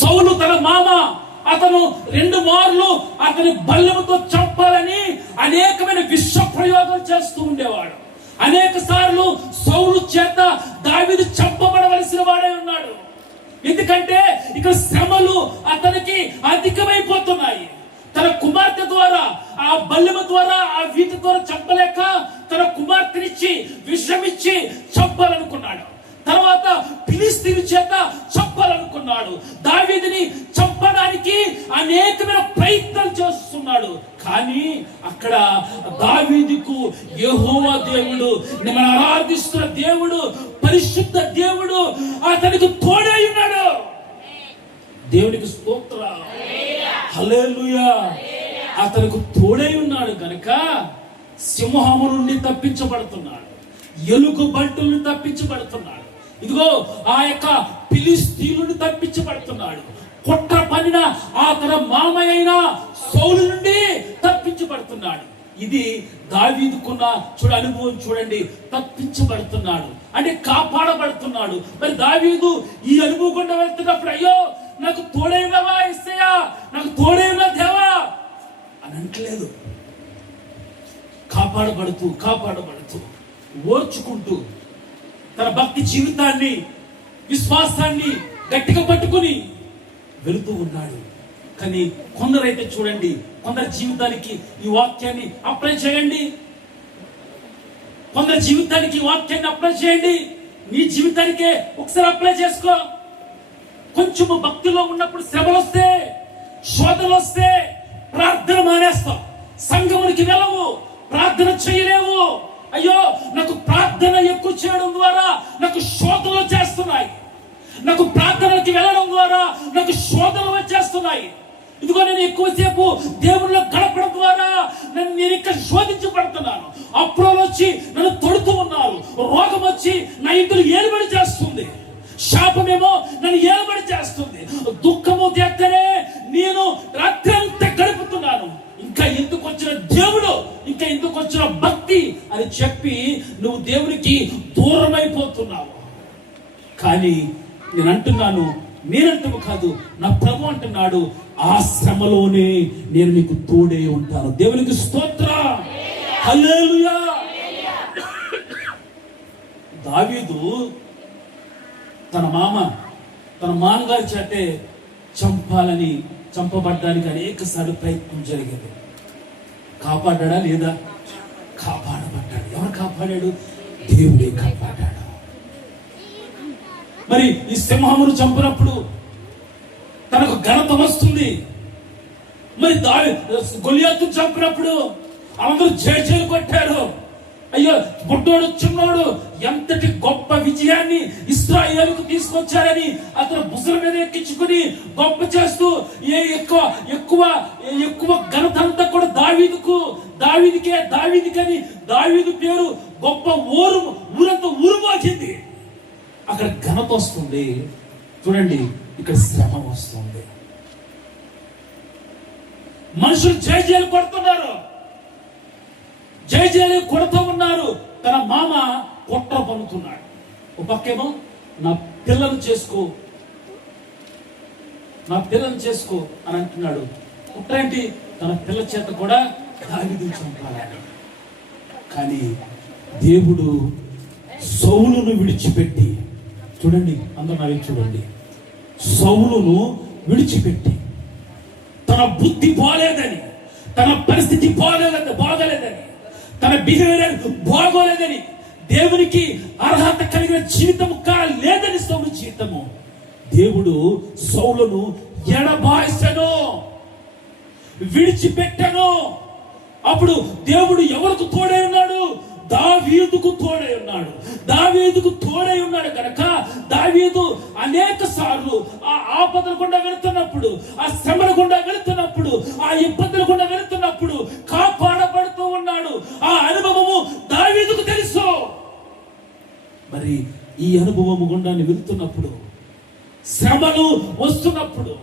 సౌలు తన మామ అతను 2 మార్లు అతని బల్లెముతో చంపాలని అనేకమైన విష ప్రయోగం చేస్తూ ఉండేవాడు. అనేక సార్లు సౌలు చేత దావీదు చంపబడవలసిన వాడే ఉన్నాడు. ఎందుకంటే ఇక్కడ శ్రమలు అతనికి అధికమైపోతున్నాయి. తన కుమార్తె ద్వారా, ఆ బల్లెము ద్వారా, ఆ వీటి ద్వారా చంపలేక తన కుమార్తెనిచ్చి విషమిచ్చి చంపాలనుకున్నాడు. తర్వాత ఫిలిష్తీయుల చేత చంపాలనుకున్నాడు. దావీదుని చంపడానికి అనేకమైన ప్రయత్నాలు చేస్తున్నాడు. కానీ అక్కడ దావీదుకు యెహోవా దేవుడు, మనం ఆరాధిస్తున్న దేవుడు, పరిశుద్ధ దేవుడు అతనికి తోడై ఉన్నాడు. దేవునికి స్తోత్రం, హల్లెలూయా. అతనికి తోడై ఉన్నాడు కనుక సింహము నుండి తప్పించబడుతున్నాడు, ఎలుగు బంటుల నుండి తప్పించబడుతున్నాడు. ఇదిగో ఆ యొక్క ఫిలిష్తీయులను తప్పించబడుతున్నాడు. కుట్ర పనిన ఆ తన మామయ్య సౌలు నుండి తప్పించబడుతున్నాడు. ఇది దావీదుకున్న అనుభవం చూడండి. తప్పించబడుతున్నాడు అంటే కాపాడబడుతున్నాడు. మరి దావీదు ఈ అనుభవం గుండా వెళ్తున్నప్పుడు, అయ్యో నాకు తోడైనవా యేసయ్యా, నాకు తోడైన దేవా అని అంటలేదు. కాపాడబడుతూ ఓర్చుకుంటూ తన భక్తి జీవితాన్ని, విశ్వాసాన్ని గట్టిగా పట్టుకుని వెళుతూ ఉన్నాడు. కానీ కొందరైతే చూడండి, కొందరి జీవితానికి ఈ వాక్యాన్ని అప్లై చేయండి. కొందరి జీవితానికి ఈ వాక్యాన్ని అప్లై చేయండి. నీ జీవితానికే ఒకసారి అప్లై చేసుకో. కొంచెము భక్తిలో ఉన్నప్పుడు శ్రమలు వస్తే, శోధనలు వస్తే ప్రార్థన మానేస్తావు, సంఘమునికి వెళ్ళవు, ప్రార్థన చేయలేవు. అయ్యో నాకు ప్రార్థన ఎక్కువ చేయడం ద్వారా నాకు శోధనలు చేస్తున్నాయి, నాకు ప్రార్థనకి వెళ్ళడం ద్వారా నాకు శోధనలు వచ్చేస్తున్నాయి. ఇదిగో నేను ఎక్కువసేపు దేవుళ్ళలో గడపడం ద్వారా నేను ఇంకా శోధించబడుతున్నాను. అప్పుడోలు వచ్చి నన్ను తొడుతూ ఉన్నారు, రోగం వచ్చి నా ఇంటిని ఏలుబడి చేస్తుంది, శాపమేమో నన్ను ఏలుబడి చేస్తుంది, దుఃఖము తెత్తనే నేను రాత్రి అంతా గడుపుతున్నాను. ఇంకా ఎందుకు వచ్చిన దేవుడు, ఇంకా ఎందుకు వచ్చిన భక్తి అని చెప్పి నువ్వు దేవునికి దూరం అయిపోతున్నావు. కానీ నేను అంటున్నాను, నేనంటూ కాదు, నా ప్రభు అంటున్నాడు, ఆ శ్రమలోనే నేను నీకు తోడే ఉంటాను. దేవునికి స్తోత్రం, హల్లెలూయా. దావీదు తన మామగారి చేతే చంపబడ్డానికి అనేక సార్లు ప్రయత్నం జరిగేది. కాపాడా లేదా? కాపాడబడ్డాడు. ఎవరు కాపాడాడు? దేవుడే కాపాడాడు. మరి ఈ సింహమును చంపినప్పుడు తనకు ఘనత వస్తుంది. మరి గొలియాతును చంపినప్పుడు అందరూ జయజయలు కొట్టారు. అయ్యో బుడ్డోడు చిన్నోడు ఎంతటి గొప్ప విజయాన్ని ఇశ్రాయేలుకు తీసుకొచ్చారని అతను భుజల మీద ఎక్కించుకుని గొప్ప చేస్తూ ఎక్కువ ఘనత అంతా కూడా దావీదుకని దావీదు పేరు గొప్ప ఊరంతా ఊరుమోగింది. అక్కడ ఘనత వస్తుంది. చూడండి, ఇక్కడ శ్రమ వస్తుంది. మనుషులు జయజయలు కొడుతున్నారు, జయజయలు కొడుతూ ఉన్నారు. తన మామ కుట్ర పన్నుతున్నాడు. ఒక పక్కేమో నా పిల్లలు చేసుకో అని అంటున్నాడు. కుట్ర ఏంటి? తన పిల్ల చేత కూడా దావీదును చంపాలని. కానీ దేవుడు సౌలును విడిచిపెట్టి, చూడండి అందరూ నావే చూడండి, సౌలును విడిచిపెట్టి తన బుద్ధి బాగలేదని, తన పరిస్థితి బాగలేదని, తన బిహేవియర్ బాగోలేదని, దేవునికి అర్హత కలిగిన జీవితము లేదని సౌలు జీవితము దేవుడు సౌలును ఎడబాయిసెను, విడిచిపెట్టను. అప్పుడు దేవుడు ఎవరికి తోడై ఉన్నాడు? దావీదుకు తోడై ఉన్నాడు. దావీదుకు తోడై ఉన్నాడు కనుక దావీదు అనేక సార్లు ఆ ఆపదల గుండా వెళుతున్నప్పుడు, ఆ శ్రమల గుండా వెళుతున్నప్పుడు, ఆ ఇబ్బందుల గుండా వెళుతున్నప్పుడు కాపాడబడుతూ ఉన్నాడు. ఆ అనుభవము దావీదుకు తెలుసు. మరి ఈ అనుభవము గుండా వెళుతున్నప్పుడు, శ్రమలు వస్తున్నప్పుడు,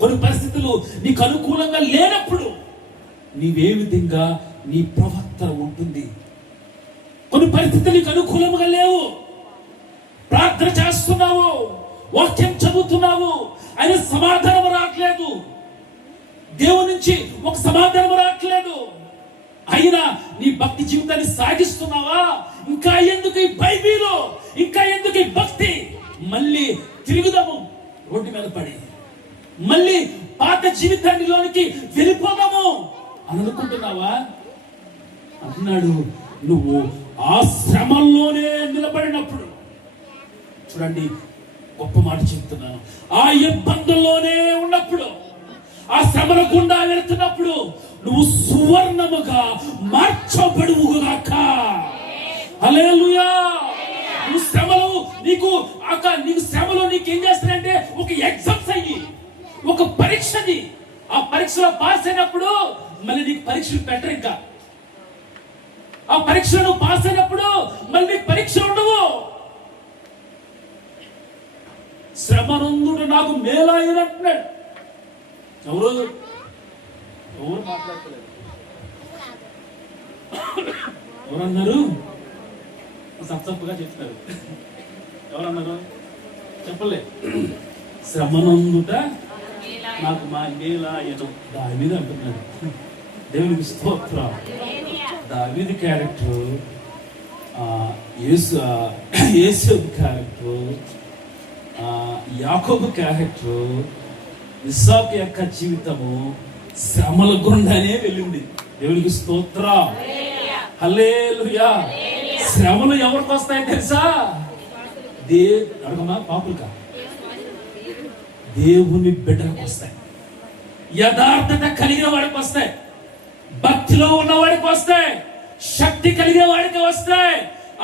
కొన్ని పరిస్థితులు నీకు అనుకూలంగా లేనప్పుడు నీవే విధంగా నీ ప్రవర్తన ఉంటుంది. కొన్ని పరిస్థితులు నీకు అనుకూలంగా లేవు, ప్రార్థన చేస్తున్నావు, వాక్యం చదువుతున్నావు, ఆయన సమాధానం రావట్లేదు. దేవుని నుంచి ఒక సమాధానం రావట్లేదు. అయినా నీ భక్తి జీవితాన్ని సాగిస్తున్నావా? ఇంకా ఎందుకు ఈ బైబిలు, ఇంకా ఎందుకు ఈ భక్తి? మళ్ళీ తిరుగుదాము రోడ్డు మీద పడి, మళ్ళీ పాత జీవితాన్నిలోనికి వెళ్ళిపోదాము అని అనుకుంటున్నావా? అన్నాడు, నువ్వు ఆ శ్రమల్లోనే నిలబడినప్పుడు, చూడండి గొప్ప మాట చెప్తున్నాను, ఆ ఇబ్బందుల్లోనే ఉన్నప్పుడు, ఆ శ్రమల గుండా వెళుతున్నప్పుడు నువ్వు సువర్ణముగా మార్చబడువుగాక. హల్లెలూయా. నువ్వు శ్రమలు నీకు శ్రమలు నీకేం చేస్తానంటే ఒక ఎగ్జామ్స్ అయ్యి, ఒక పరీక్షది. ఆ పరీక్షలో పాస్ అయినప్పుడు మళ్ళీ నీకు పరీక్షలు పెట్టరు. ఇంకా ఆ పరీక్షలో పాస్ అయినప్పుడు మళ్ళీ పరీక్షలు ఉండవు. శ్రమనందుడు నాకు మేలైనట్టున్నాడు. ఎవరు మాట్లాడలేదు. ఎవరన్నారు? సప్సప్పుగా చెప్తారు. ఎవరన్నారు? చెప్పలే. శ్రమనందుట నాకు మా మేలాయను దావీదు అంటున్నాడు. దేవునికి స్తోత్రం. దావీదు క్యారెక్టర్, యేసు క్యారెక్టర్, యాకోబు క్యారెక్టర్, ఇస్సాకు యొక్క జీవితము శ్రమల గుండానే వెళ్ళింది. దేవునికి స్తోత్రం. హల్లెలూయా. శ్రమలు ఎవరికి వస్తాయి తెలుసా? అడగమా పాపులుగా, దేవుని బిడ్డలకు వస్తాయి. యథార్థత కలిగిన వాడికి వస్తాయి, భక్తిలో ఉన్న వాడికి వస్తాయి, శక్తి కలిగిన వాడికి వస్తాయి.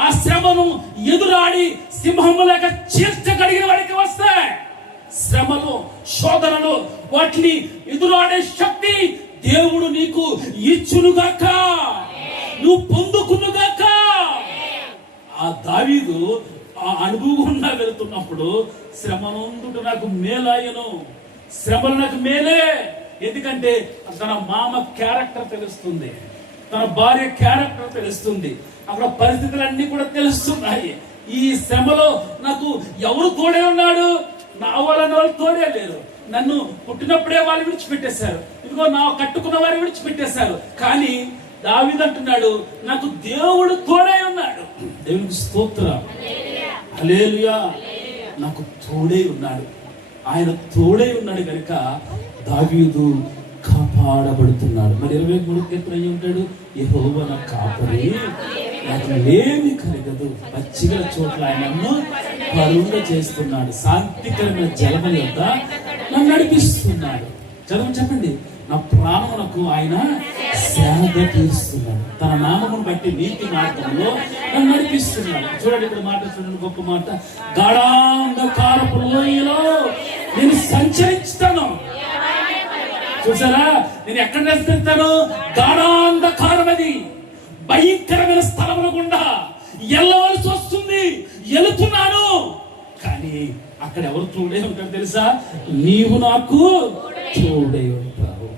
ఆ శ్రమను ఎదురాడి సింహములాగా చీల్చగలిగిన వాడికి వస్తాయి. శ్రమలు, శోధనలు, వాటిని ఎదురాడే శక్తి దేవుడు నీకు ఇచ్చునుగాక, నువ్వు పొందుకునుగాక. ఆ దావీదు ఆ అనుభవం వెళుతున్నప్పుడు శ్రమనందుడు నాకు మేలాయను, శ్రమలు నాకు మేలే. ఎందుకంటే తన మామ క్యారెక్టర్ తెలుస్తుంది, తన భార్య క్యారెక్టర్ తెలుస్తుంది, అక్కడ పరిస్థితులన్నీ కూడా తెలుస్తున్నాయి. ఈ శ్రమలో నాకు ఎవరు తోడే ఉన్నాడు? నా వాళ్ళని వాళ్ళు తోడే లేరు. నన్ను పుట్టినప్పుడే వాళ్ళు విడిచిపెట్టేశారు, ఇదిగో నా కట్టుకున్న వారు విడిచిపెట్టేశారు. కానీ దావీదు అంటున్నాడు, నాకు దేవుడు తోడే ఉన్నాడు. దేవునికి స్తోత్రం. హల్లెలూయా. నాకు తోడే ఉన్నాడు. ఆయన తోడే ఉన్నాడు కనుక దావీదు కాపాడబడుతున్నాడు. మరి 23 కీర్తన అయ్యి ఉంటాడు, యెహోవా నా కాపరి, నాకు ఏమి కలగదు, పచ్చిగల చోట్ల ఆయన నన్ను పరుండ చేస్తున్నాడు, శాంతికరమైన జలముల యొద్ద నన్ను నడిపిస్తున్నాడు. చదువు చెప్పండి. నా ప్రాణమునకు ఆయన సేద తీరుస్తున్నాడు, తన నామమును బట్టి నీతి మార్గంలో నన్ను నడిపిస్తున్నాడు. చూడండి ఇక్కడ మాట, చూడండి గొప్ప మాట. గాఢాంధకారపు లోయలో నేను సంచరిస్తాను. చూసారా, నేను ఎక్కడ నిలబెడతాను? గాఢాంధకారం, అది భయంకరమైన స్థలముల గుండా వెళ్ళవలసి వస్తుంది. వెళుతున్నాను, కానీ అక్కడ ఎవరు తోడే ఉంటారు తెలుసా? నీవు నాకు తోడే ఉంటావు.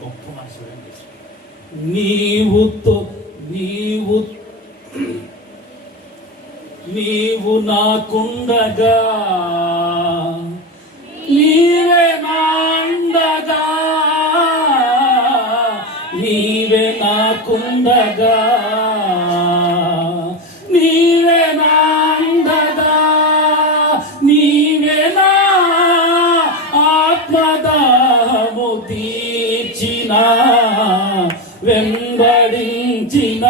గొప్ప మనసు. నీవు నాకుండగా, నీవే నాండగా, నీవే నాకుండగా, నీవే నాండగా, నీవే నా ఆత్మదాము తీర్చిన, వెంబడించిన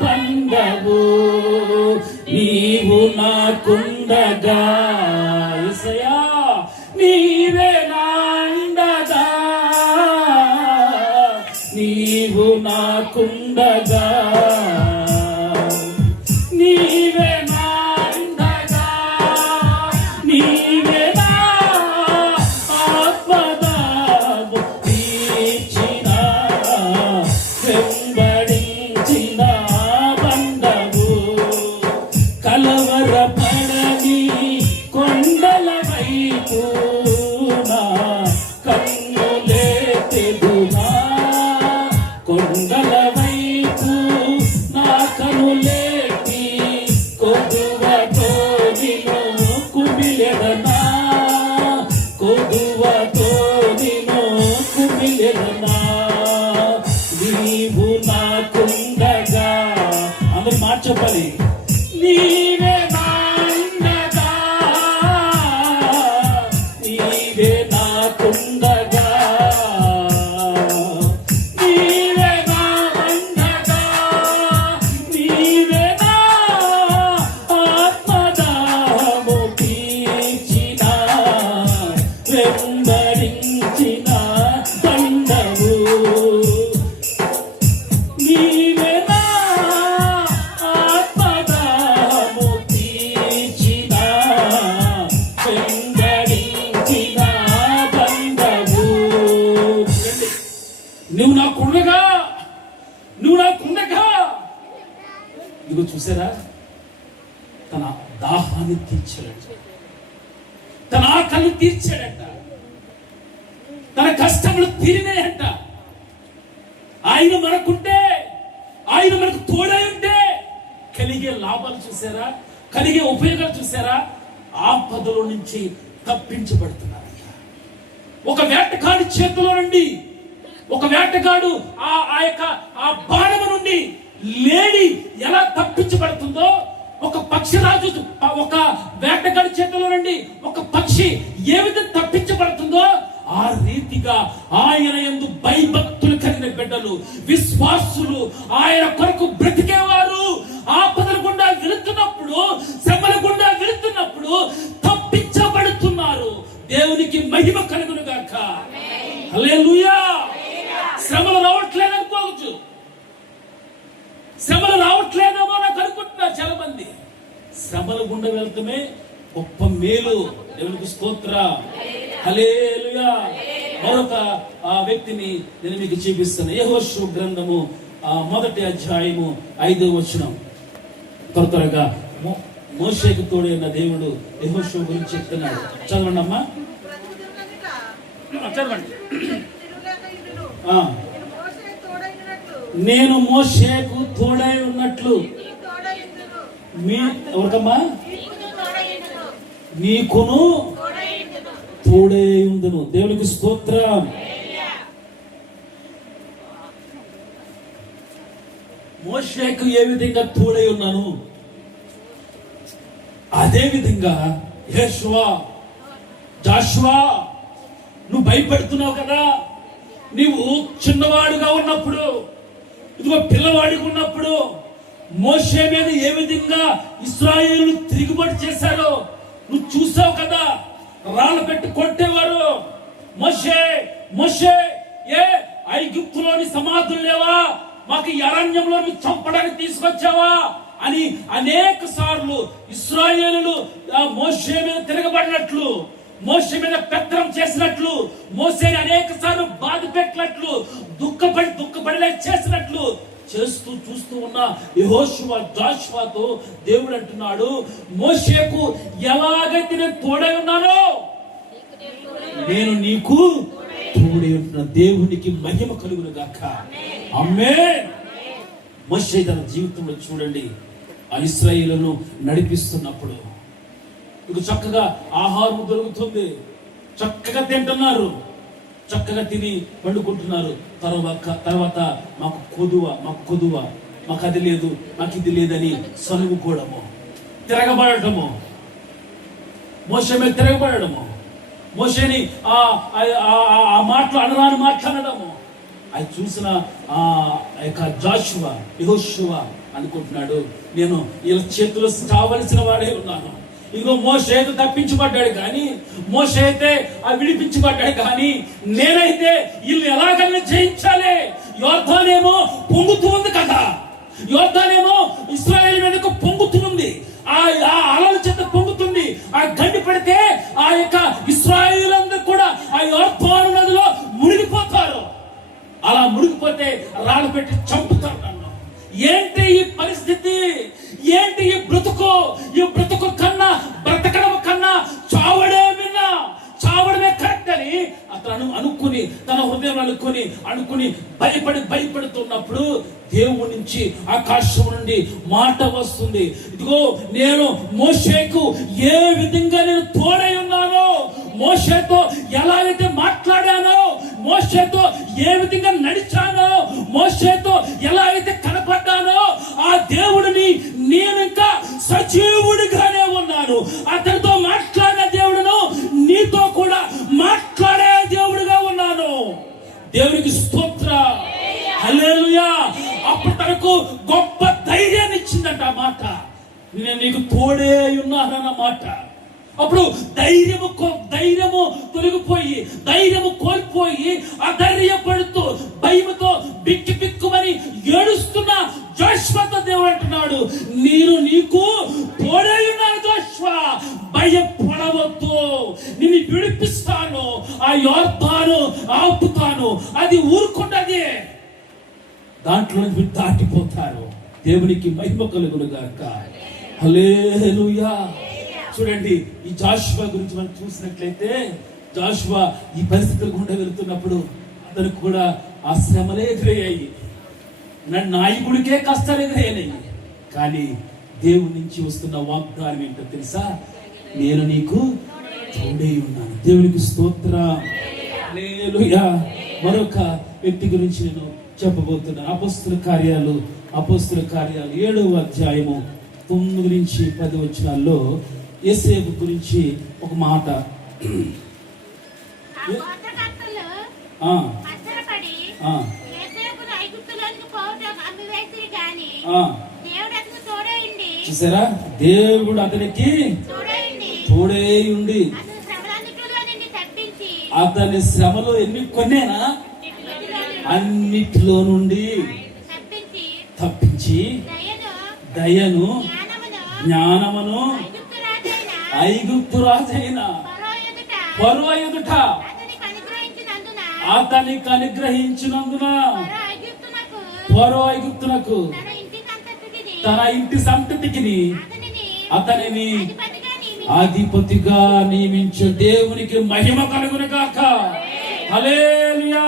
బండవు, నీవు నాకుండగా. యేసయ్యా, నీవే నాండగా, నీవు నాకుండగా, నీవే నాండగా, నీవే నా ఆత్మదాము తీర్చిన, వెంబడించిన బండవు, కలవరపడని కొండల వైపు నా కన్నులెత్తెదునా, కొండల వైపు నా కన్నులెత్తి కొదువతో నిన్ను కుమిలెదనా. వెంబడించిన దండము నీవేనా ఆత్మదాహము తీర్చిన వెంబడించిన దండము. నువ్వు నాకుండగా ఇదిగో చూసారా, తన దాహాన్ని తీర్చాడట, తన ఆకలిని తీర్చాడట, తన కష్టములు తీరినాయంట. ఆయన మనకుంటే, ఆయన మనకు తోడై ఉంటే కలిగే లాభాలు చూసారా, కలిగే ఉపయోగాలు చూసారా, ఆపదలో నుంచి తప్పించబడుతున్నారు. ఒక వేటగాడి చేతిలో నుండి, ఒక వేటగాడు ఆ బాణము నుండి లేడి ఎలా తప్పించబడుతుందో, ఒక పక్షిరాజు ఒక వేటగాడి చేతిలో నుండి ఒక పక్షి ఏ విధంగా తప్పించబడుతుందో, ఆ రీతిగా ఆయన యందు భయభక్తులు కలిగిన బిడ్డలు, విశ్వాసులు, ఆయన కొరకు బ్రతికేవారు ఆపదల గుండా వెళుతున్నప్పుడు, శ్రమల గుండా వెళుతున్నప్పుడు తప్పించబడుతున్నారు. దేవునికి మహిమ కలుగును గాక. హల్లెలూయా. శ్రమలు రావట్లేదనుకోవచ్చు, శ్రమలు రావట్లేదేమో నాకు అనుకుంటున్నారు చాలా మంది. శ్రమల గుండా వెళ్తమే గొప్ప మేలు. దేవునికి స్తోత్ర. హల్లెలూయా. మరొక వ్యక్తిని నేను మీకు చూపిస్తాను. యెహోషువ గ్రంథము 1వ అధ్యాయము 5వ వచనం. త్వరగా మోషేకు తోడైన దేవుడు యెహోషువ గురించి చెప్తున్నాడు. చదవండి అమ్మా, చదవండి. నేను మోషేకు తోడై ఉన్నట్లు ఎవరికమ్మా? నీకును తోడై ఉందును. దేవునికి స్తోత్రం. మోషేకు ఏ విధంగా తోడై ఉన్నాను, అదే విధంగా జాషువా నువ్వు భయపడుతున్నావు కదా, నీవు చిన్నవాడుగా ఉన్నప్పుడు, ఇదిగో పిల్లవాడిగా ఉన్నప్పుడు మోషే మీద ఏ విధంగా ఇశ్రాయేలు తిరుగుబాటు చేశారో నువ్వు చూసావు కదా. రాళ్ళు పెట్టి కొట్టేవారు. మోషే ఏ ఐగుప్తులోని సమాధులు లేవా, మాకు ఈ అరణ్యంలో చంపడానికి తీసుకొచ్చావా అని అనేక సార్లు ఇశ్రాయేలులు మోషే మీద తిరగబడినట్లు, మోషే మీద పెత్తనం చేసినట్లు, మోషేని అనేక సార్లు బాధ పెట్టినట్లు, దుఃఖపడిలే చేసినట్లు చేస్తూ చూస్తూ ఉన్న యెహోషువ జాషువాతో దేవుడు అంటున్నాడు, మోషేకు ఎలాగైతే నేను తోడై ఉన్నానో నేను నీకు తోడై ఉంటున్నా. దేవునికి మహిమ కలుగును గాక. ఆమేన్. మోషే తన జీవితంలో చూడండి, ఆ ఇశ్రాయేలును నడిపిస్తున్నప్పుడు ఇక చక్కగా ఆహారం దొరుకుతుంది, చక్కగా తింటున్నారు, చక్కగా తిని పండుకుంటున్నారు. తర్వాత మాకు కొదువ, మాకు అది లేదు, మాకు ఇది లేదని సనుగుకోవడము, తిరగబడటము, మోషే మీద తిరగబడము, మోషేని ఆ మాటలు అనరాని మాట్లాడము. అది చూసిన జాషువా యెహోషువ అనుకుంటున్నాడు, నేను వీళ్ళ చేతిలో కావలసిన వాడే ఉన్నాను. ఇదిగో మోషే అయితే తప్పించబడ్డాడు కానీ, మోషే అయితే విడిపించబడ్డాడు కానీ, నేనైతే వీళ్ళు ఎలాగైనా జయించాలి. యోర్దానేమో పొంగుతూ ఉంది కదా, యోర్దానేమో ఇశ్రాయేలు మీదకు పొంగుతూ ఉంది, ఆ అలల చేత పొంగుతుంది. ఆ గండి పడితే ఆ యొక్క ఇశ్రాయేలులందరూ కూడా ఆ యోర్దాను నదిలో మునిగిపోతారు. అలా మునిగిపోతే రాళ్ళు పెట్టి చంపుతారు నన్ను. ఏంటి ఈ పరిస్థితి, ఏంటి ఈ బ్రతుకు? ఈ బ్రతుకు కన్నా, బ్రతకడం కన్నా చావడమే కరెక్ట్ అని అతను అనుకుని, తన హృదయం అనుకుని భయపడుతున్నప్పుడు దేవుడి నుంచి, ఆకాశం నుండి మాట వస్తుంది. ఇదిగో నేను మోషేకు ఏ విధంగా నేను తోడై ఉన్నానో, మోషేతో ఎలా అయితే మాట్లాడానో, మోషేతో ఏ విధంగా నడిచానో, మోషేతో ఎలా అయితే కనపడ్డానో, ఆ దేవుడిని నేను ఇంకా సజీవుడిగానే ఉన్నాను. అతనితో మాట్లాడిన దేవుడును నీతో కూడా మాట్లాడే దేవుడిగా ఉన్నాను. దేవునికి స్తోత్ర. హల్లెలూయా. అప్పుడు తనకు గొప్ప ధైర్యాన్ని ఇచ్చిందంట ఆ మాట, నేను నీకు తోడే ఉన్నానన్న మాట. అప్పుడు ధైర్యం ధైర్యము తొలగిపోయి, ధైర్యము కోల్పోయి అధైర్యపడుతూ భయముతో బిక్కి బిక్కుమని ఏడుస్తున్న జోషువతో దేవుడు అంటున్నాడు, నేను నీకు తోడై ఉన్నాను జోషువ, భయపడవద్దు, నిన్ను విడిపిస్తాను, ఆ యోర్దాను ఆపుతాను, అది ఊరుకున్నది, దాంట్లో మీరు దాటిపోతారు. దేవునికి మహిమ కలుగును గాక. హల్లెలూయా. చూడండి, ఈ జాషువా గురించి మనం చూసినట్లయితే, జాషువా ఈ పరిస్థితులు గుండా వెళ్తున్నప్పుడు అతనికి కూడా ఆ శ్రమలే ఎదురయ్యాయి, నాయకుడికే కష్టాలు ఎదురయ్యాయి. కానీ దేవుడి నుంచి వస్తున్న వాగ్దానం ఏంటో తెలుసా? నేను నీకు తోడై ఉన్నాను. దేవునికి స్తోత్రం. హల్లెలూయా. మరొక వ్యక్తి గురించి నేను చెప్పబోతున్నాను. అపోస్తల కార్యాలు 7వ అధ్యాయము 9 నుంచి 10 వచనాల్లో యోసేపు గురించి ఒక మాట. చూసారా, దేవుడు అతనికి తోడై ఉండి అతని శ్రమలో ఎన్ని కొన్నేనా అన్నిటిలో నుండి తప్పించి దయను జ్ఞానమును ఐగుప్తు రాజైన ఫరో ఎదుట అతనికి అనుగ్రహించినందున ఫరో ఐగుప్తునకు తన ఇంటి సంతతికి అతనిని అధిపతిగా నియమించు. దేవునికి మహిమ కలుగును గాక. హల్లెలూయా.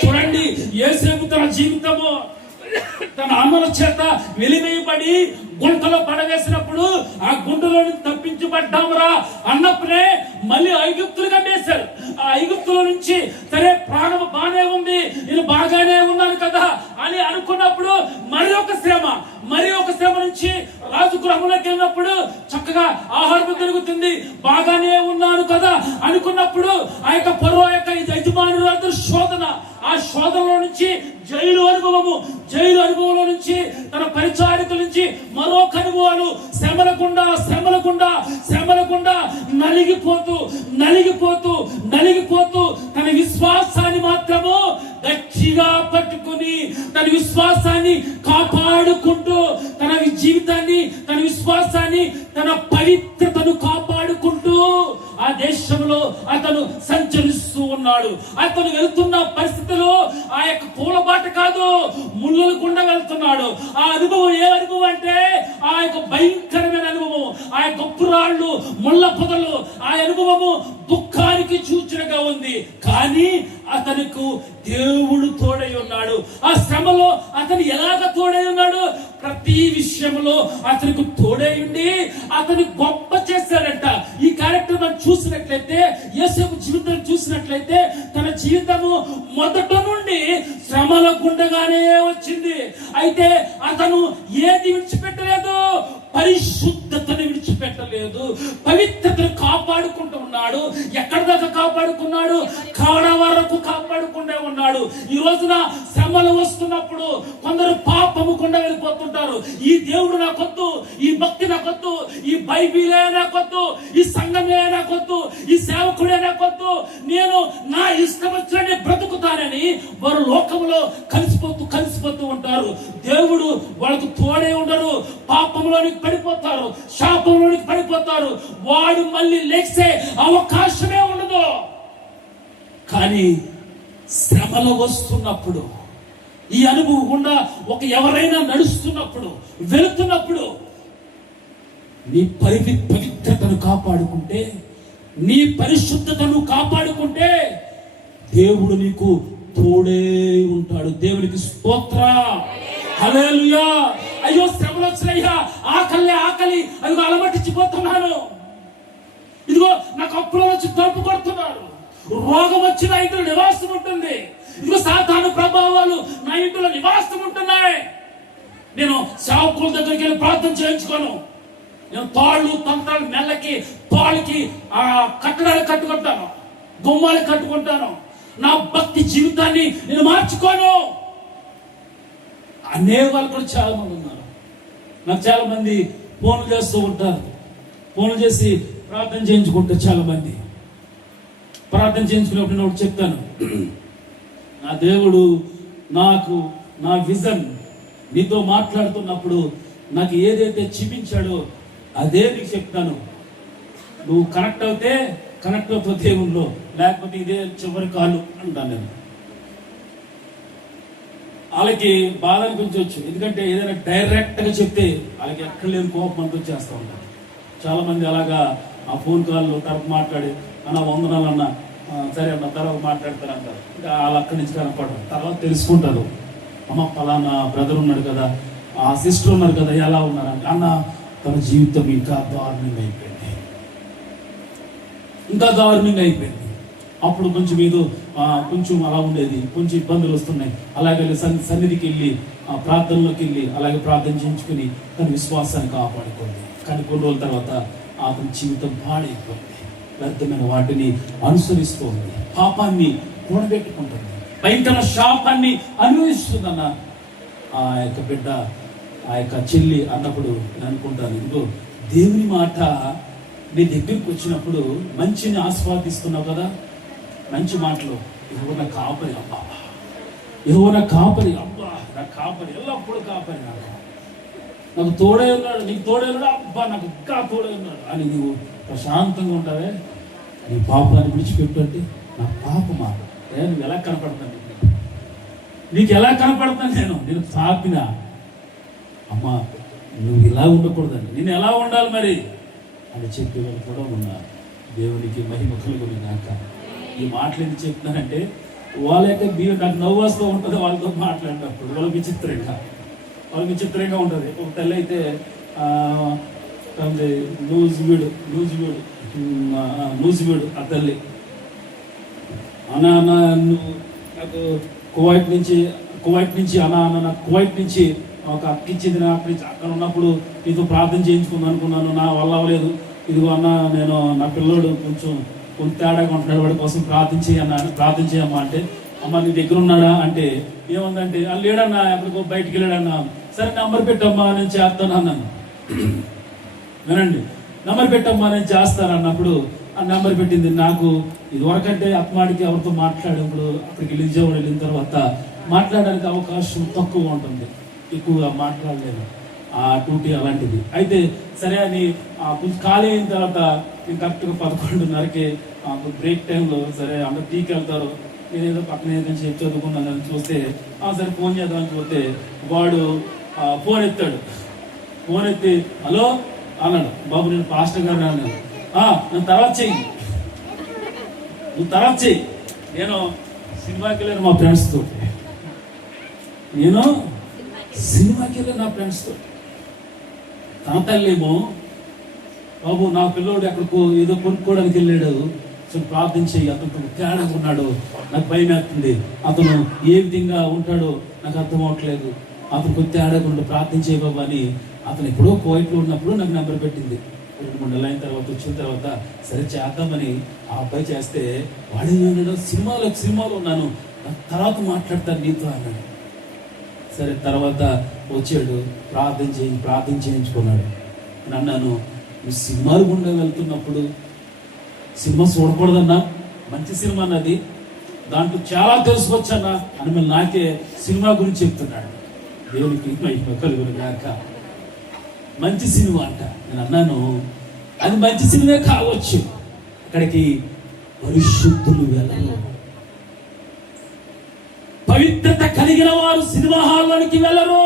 చూడండి, యోసేపు తన జీవితము తన అన్నల చేత వెలివేయబడి గుంటలో పడవేసినప్పుడు ఆ గుంటలో తప్పించబడ్డామురా అన్నప్పుడే మళ్ళీ ఐగుప్తులుగా వేశారు. ఆ ఐగుప్తుల నుంచి సరే ప్రాణం బాగానే ఉంది, నేను బాగానే ఉన్నాను కదా అని అనుకున్నప్పుడు మరి ఒక శ్రమ నుంచి రాజు గృహంలోకి వెళ్ళినప్పుడు చక్కగా ఆహారం దొరుకుతుంది, బాగానే ఉన్నాను కదా అనుకున్నప్పుడు ఆ యొక్క ఫరో యొక్క యజమానులందరూ శోధన, ఆ శోధనలో నుంచి జైలు అనుభవంలో నుంచి తన పరిచారికల నుంచి మరొక అనుభవాలు, శ్రమల గుండా నలిగిపోతూ తన విశ్వాసాన్ని మాత్రము గట్టిగా పట్టుకుని తన విశ్వాసాన్ని కాపాడుకుంటూ తన జీవితాన్ని, తన విశ్వాసాన్ని, తన పవిత్రతను కాపాడుకుంటూ ఆ దేశంలో అతను సంచరిస్తూ ఉన్నాడు. అతను వెళ్తున్న పరిస్థితిలో ఆ యొక్క పూలబాట కాదు, ముళ్ళల గుండా వెళ్తున్నాడు. ఆ అనుభవం ఏ అనుభవం అంటే ఆ యొక్క భయంకరమైన అనుభవం, ఆ యొక్క గొప్పరాళ్ళు, ముళ్ళ పొదలు, ఆ అనుభవము దుఃఖానికి సూచనగా ఉంది. కానీ అతనికి దేవుడు తోడై ఉన్నాడు. ఆ శ్రమలో అతను ఎలాగ తోడై ఉన్నాడు? ప్రతి విషయంలో అతనికి తోడై ఉండి అతను గొప్ప చేశాడంట. ఈ క్యారెక్టర్ మనం చూసినట్లయితే, యోసేపు జీవితం చూసినట్లయితే, తన జీవితము మొదట నుండి శ్రమల గుండగానే వచ్చింది. అయితే అతను ఏది విడిచిపెట్టలేదు, పరిశుద్ధతను విడిచిపెట్టలేదు, పవిత్రతను కాపాడుకుంటూ ఉన్నాడు. ఎక్కడి దాకా కాపాడుకున్నాడు? కాడ వరకు కాపాడుకుంటూ ఉన్నాడు. ఈ రోజున శ్రమలు వస్తున్నప్పుడు కొందరు పాపము గుండా వెళ్ళిపోతుంటారు. ఈ దేవుడు నాకొద్దు, ఈ భక్తి నాకొద్దు, ఈ బైబిలే నాకొద్దు, ఈ సంఘమే నాకొద్దు, ఈ సేవకుడే నాకొద్దు, నేను నా ఇష్టం వచ్చినట్టు బ్రతుకుతానని వారు లోకంలో కలిసిపోతూ ఉంటారు. దేవుడు వాళ్ళకు తోడే ఉండరు, పాపంలోనికి పడిపోతారు, శాపంలోనికి పడిపోతారు. వాడు మళ్ళీ లేచే అవకాశమే ఉండదు. కానీ శ్రమలు వస్తున్నప్పుడు, ఈ అనుభవం గుండా ఎవరైనా నడుస్తున్నప్పుడు, వెళుతున్నప్పుడు నీ పవిత్రతను కాపాడుకుంటే, నీ పరిశుద్ధతను కాపాడుకుంటే దేవుడు నీకు తోడే ఉంటాడు. దేవునికి స్తోత్రం. హల్లెలూయా. అయ్యో శ్రమలు వచ్చినాయ్యా, ఆకలి అదిగో అలమటించిపోతున్నాను, ఇదిగో నాకు అప్పులో వచ్చి తలుపు కొడుతున్నారు, రోగం వచ్చి నా ఇంట్లో నివాసం ఉంటుంది, ఇదిగో సాతాను ప్రభావాలు నా ఇంట్లో నివాసం ఉంటున్నాయి. నేను సేవకుల దగ్గరికి వెళ్ళి ప్రార్థన చేయించుకోను. నేను తాళ్ళు తంత్రాలు మెల్లకి పాలకి కట్టడాలు కట్టుకుంటాను, గుమ్మాలు కట్టుకుంటాను. నా భక్తి జీవితాన్ని నేను మార్చుకోను. అనే వాళ్ళు కూడా చాలా మంది ఉన్నారు. నాకు చాలా మంది ఫోన్లు చేస్తూ ఉంటారు, ఫోన్లు చేసి ప్రార్థన చేయించుకుంటారు చాలా మంది. ప్రార్థన చేయించుకునేప్పుడు నేను ఒకటి చెప్తాను, నా దేవుడు నాకు నా విజన్ నీతో మాట్లాడుతున్నప్పుడు నాకు ఏదైతే చూపించాడో అదే నీకు చెప్తాను. నువ్వు కనెక్ట్ అవుతావు దేవుల్లో, లేకపోతే ఇదే చివరి కాలు అంటాను నేను. వాళ్ళకి బాధ అనిపించవచ్చు, ఎందుకంటే ఏదైనా డైరెక్ట్గా చెప్తే వాళ్ళకి ఎక్కడ లేని కోపం అంతా చేస్తూ ఉంటారు. చాలా మంది అలాగా ఆ ఫోన్ కాల్లో తర్వాత మాట్లాడి అన్న వందనాలు అన్న సరే అన్న తర్వాత మాట్లాడతారు అంటారు. ఇంకా వాళ్ళు అక్కడి నుంచి కనపడరు. తర్వాత తెలుసుకుంటారు, అమ్మ పలానా బ్రదర్ ఉన్నాడు కదా, ఆ సిస్టర్ ఉన్నారు కదా, ఎలా ఉన్నారంటే అన్న తన జీవితం ఇంకా దారుణంగా అయిపోయింది. అప్పుడు కొంచెం ఏదో కొంచెం అలా ఉండేది, కొంచెం ఇబ్బందులు వస్తున్నాయి. అలాగే సన్నిధికి వెళ్ళి ప్రార్థనలోకి వెళ్ళి అలాగే ప్రార్థన చేయించుకుని తన విశ్వాసాన్ని కాపాడుకోండి. కానీ కొన్ని రోజుల తర్వాత అతని జీవితం పాడైపోయింది, వ్యర్థమైన వాటిని అనుసరిస్తుంది, పాపాన్ని కూడబెట్టుకుంటుంది, భయంకర శాపాన్ని అనుభవిస్తుందన్న ఆ యొక్క బిడ్డ, ఆ యొక్క చెల్లి అన్నప్పుడు నేను అనుకుంటాను, ఇదిగో దేవుని మాట నీ దగ్గరికి వచ్చినప్పుడు మంచిని ఆస్వాదిస్తున్నావు కదా, మంచి మాటలు యెహోవా నా కాపరి అబ్బా, యెహోవా నా కాపరి అబ్బా, నా కాపరి ఎల్లప్పుడూ కాపరి, నాకు తోడే ఉన్నాడు, నీకు తోడే ఉన్నాడు అబ్బా, నాకు ఇంకా తోడే ఉన్నాడు అని నీవు ప్రశాంతంగా ఉంటావే. నీ పాపాన్ని విడిచిపెట్టు అంటే నా పాపమా, నువ్వు ఎలా కనపడతాను, నీకు ఎలా కనపడతాను, నేను పాపినా అమ్మా, నువ్వు ఇలా ఉండకూడదండి, నేను ఎలా ఉండాలి మరి అని చెప్పేవాళ్ళు కూడా ఉన్నారు. దేవునికి మహిమ కలుగును గాక. ఈ మాటలు ఎందుకు చెప్తున్నానంటే వాళ్ళ యొక్క నాకు నవ్వు వస్తూ ఉంటుంది వాళ్ళతో మాట్లాడినప్పుడు. వాళ్ళకి విచిత్రంగా ఉంటుంది. ఒక తల్లి అయితే నూజివీడు ఆ తల్లి, అన్న నువ్వు నాకు కువైట్ నుంచి నాకు కువైట్ నుంచి ఒక అక్క ఇచ్చింది, అక్కడి నుంచి అక్కడ ఉన్నప్పుడు నీతో ప్రార్థన చేయించుకుందాం అనుకున్నాను, నా వల్ల అవ్వలేదు. ఇదిగో అన్న నేను నా పిల్లోడు కొంచెం తేడాగా ఉంటున్నాడు, వాడి కోసం ప్రార్థన చేయమ్మా అంటే, అమ్మ నీ దగ్గర ఉన్నాడా అంటే ఏముందంటే లేడన్నా, ఎక్కడికో బయటికి వెళ్ళాడన్నా. సరే నెంబర్ పెట్టమ్మా నేను చేస్తాను అన్నాను. వినండి, నెంబర్ పెట్టమ్మా నేను చేస్తాను అన్నప్పుడు ఆ నెంబర్ పెట్టింది. నాకు ఇదివరకంటే అత్మాడికి ఎవరితో మాట్లాడినప్పుడు అక్కడికి విజయవాడ వెళ్ళిన తర్వాత మాట్లాడడానికి అవకాశం తక్కువ ఉంటుంది, ఎక్కువగా మాట్లాడలేదు, ఆ డ్యూటీ అలాంటిది. అయితే సరే అని కొంచెం ఖాళీ అయిన తర్వాత నేను కరెక్ట్గా 11:30కి బ్రేక్ టైంలో సరే అందరు టీకి వెళ్తారు, నేనేదో పక్కన ఏదైనా చెప్పి చదువుకున్నాను చూస్తే సరే ఫోన్ చేద్దామని చూస్తే వాడు ఫోన్ ఎత్తాడు. ఫోన్ ఎత్తి హలో అన్నాడు. బాబు నేను పాస్టర్ గారు అన్నాను. నువ్వు తర్వాత చెయ్యి నేను సినిమాకి వెళ్ళాను మా ఫ్రెండ్స్ తోటి, నా ఫ్రెండ్స్ తో. తన తల్లేమో బాబు నా పిల్లోడు ఎక్కడికో ఏదో కొనుక్కోవడానికి వెళ్ళాడు, ప్రార్థన చెయ్యి, అతను తేడాగా ఉన్నాడు, నాకు భయం వేస్తుంది, అతను ఏ విధంగా ఉంటాడో నాకు అర్థం అవ్వట్లేదు, అతను కొద్ది తేడాగా ఉండి ప్రార్థన చేయ బాబు అని అతను ఎప్పుడో కోవిడ్లో ఉన్నప్పుడు నాకు నెంబర్ పెట్టింది. 2-3 నెలలు అయిన తర్వాత వచ్చిన తర్వాత సరే చేద్దామని ఆ అబ్బాయి చేస్తే వాడు సినిమాలో ఉన్నాను, తర్వాత మాట్లాడతాను నీతో అన్నాడు. సరే తర్వాత వచ్చాడు, ప్రార్థన చేయించుకున్నాడు. అన్నాను నువ్వు సినిమాలు గుండా వెళ్తున్నప్పుడు సినిమా చూడకూడదన్నా, మంచి సినిమా అన్నది, దాంట్లో చాలా తెలుసుకోవచ్చన్నా అని మళ్ళీ నాకే సినిమా గురించి చెప్తున్నాడు. దేవునికి మహిమ కలుగును గాక. మంచి సినిమా అంట. నేను అన్నాను అది మంచి సినిమా కావచ్చు, అక్కడికి పరిశుద్ధులు వెళ్ళరు, పవిత్రత కలిగిన వారు సినిమా హాల్లోనికి వెళ్ళరు.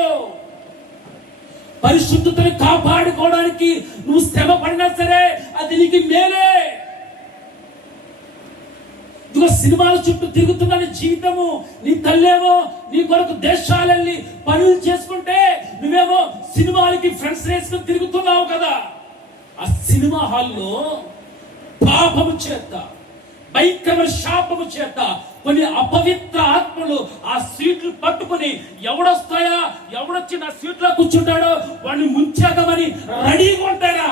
పరిశుద్ధతను కాపాడుకోవడానికి నువ్వు శ్రమ పడినా సరే అది నీకు మేలే. ఇదిగో సినిమాల చుట్టూ తిరుగుతున్న జీవితము, నీ తల్లేమో నీ కొరకు దేశాలెళ్ళి పనులు చేసుకుంటే నువ్వేమో సినిమాలకి ఫ్రెండ్స్ వేసుకుని తిరుగుతున్నావు కదా. ఆ సినిమా హాల్లో పాపము చేత, భయంకర శాపము చేత కొన్ని అపవిత్ర ఆత్మలు ఆ సీట్లు పట్టుకుని ఎవడొచ్చి నా సీట్లో కూర్చుంటాడో వాడిని ముంచేద్దామని రెడీగా ఉంటారా.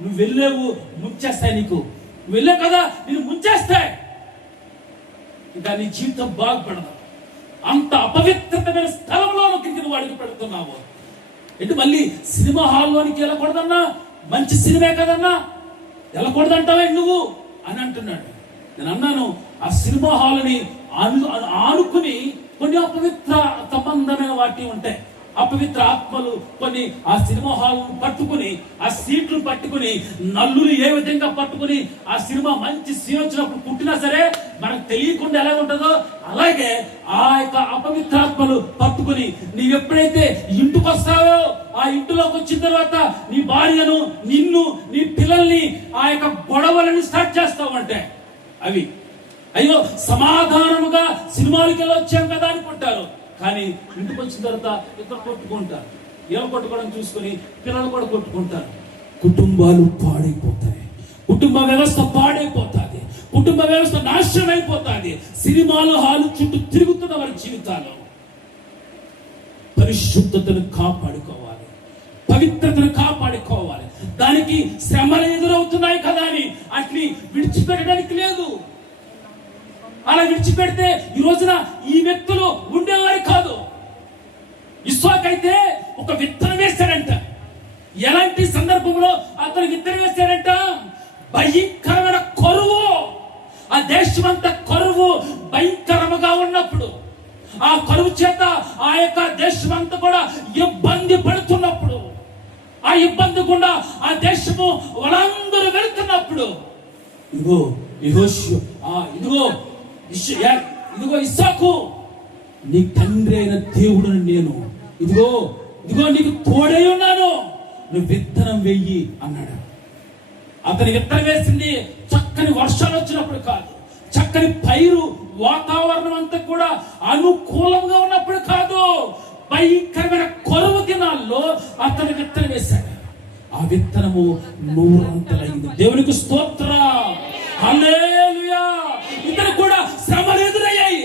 నువ్వు వెళ్ళేవు ముంచేస్తాయి, నువ్వు వెళ్ళావు కదా నేను ముంచేస్తాయి, ఇంకా నీ జీవితం బాగుపడదు. అంత అపవిత్రమైన స్థలంలోకి నువ్వు అడుగు పెడుతున్నావు. ఏంటి మళ్ళీ సినిమా హాల్లోనికి వెళ్ళకూడదన్నా, మంచి సినిమా కదన్నా వెళ్ళకూడదంటావే నువ్వు అని అంటున్నాడు. నేను అన్నాను, ఆ సినిమా హాల్ని ఆనుకుని కొన్ని అపవిత్ర సంబంధమైన వాటి ఉంటాయి. అపవిత్ర ఆత్మలు కొన్ని ఆ సినిమా హాల్ పట్టుకుని, ఆ సీట్లు పట్టుకుని, నల్లులు ఏ విధంగా పట్టుకుని, ఆ సినిమా మంచి సీన్ వచ్చినప్పుడు పుట్టినా సరే మనకు తెలియకుండా ఎలా ఉంటుందో అలాగే ఆ యొక్క అపవిత్ర ఆత్మలు పట్టుకుని నీవెప్పుడైతే ఇంటికి వస్తావో, ఆ ఇంటిలోకి వచ్చిన తర్వాత నీ భార్యను, నిన్ను, నీ పిల్లల్ని ఆ యొక్క గొడవలని స్టార్ట్ చేస్తావంటే అవి అయ్యో సమాధానముగా సినిమాలకి వెళ్ళి వచ్చాం కదా అనుకుంటారు. కానీ ఇంటికి వచ్చిన తర్వాత ఇద్దరు కొట్టుకుంటారు. ఏం కొట్టుకోవడం చూసుకుని పిల్లలు కూడా కొట్టుకుంటారు. కుటుంబాలు పాడైపోతాయి, కుటుంబ వ్యవస్థ పాడైపోతుంది, కుటుంబ వ్యవస్థ నాశనం అయిపోతుంది. సినిమాలు హాలు చుట్టూ తిరుగుతున్న వారి జీవితాలు. పరిశుద్ధతను కాపాడుకోవాలి, పవిత్రతను కాపాడుకోవాలి. దానికి శ్రమలు ఎదురవుతున్నాయి కదా అని అట్లా విడిచిపెట్టడానికి లేదు. అలా విడిచిపెడితే ఈ రోజున ఈ వ్యక్తులు ఉండేవారు కాదు. ఇస్సాకైతే ఒక విత్తనం వేశాడంట. ఎలాంటి సందర్భంలో అతను విత్తనం వేశాడంట? భయంకరమైన కరువు, ఆ దేశం అంతా కరువు భయంకరముగా ఉన్నప్పుడు, ఆ కరువు చేత ఆ యొక్క దేశం అంతా కూడా ఇబ్బంది పడుతున్నప్పుడు, ఆ ఇబ్బంది గుండా ఆ దేశము వాళ్ళందరూ వెళుతున్నప్పుడు ఇదిగో ఇస్సాకు, నీ తండ్రి అయిన దేవుడు నేను ఇదిగో నీకు తోడై ఉన్నాను, నువ్వు విత్తనం వెయ్యి అన్నాడు. అతని విత్తనం వేసింది చక్కని వర్షాలు వచ్చినప్పుడు కాదు, చక్కని పైరు వాతావరణం అంతా కూడా అనుకూలంగా ఉన్నప్పుడు కాదు, భయంకరమైన కరువు దినాల్లో అతని విత్తనం వేశాడు. ఆ విత్తనము 100 అంతలైంది. దేవునికి స్తోత్రం, హల్లెలూయా. ఇతను కూడా శ్రమలు ఎదురయ్యాయి,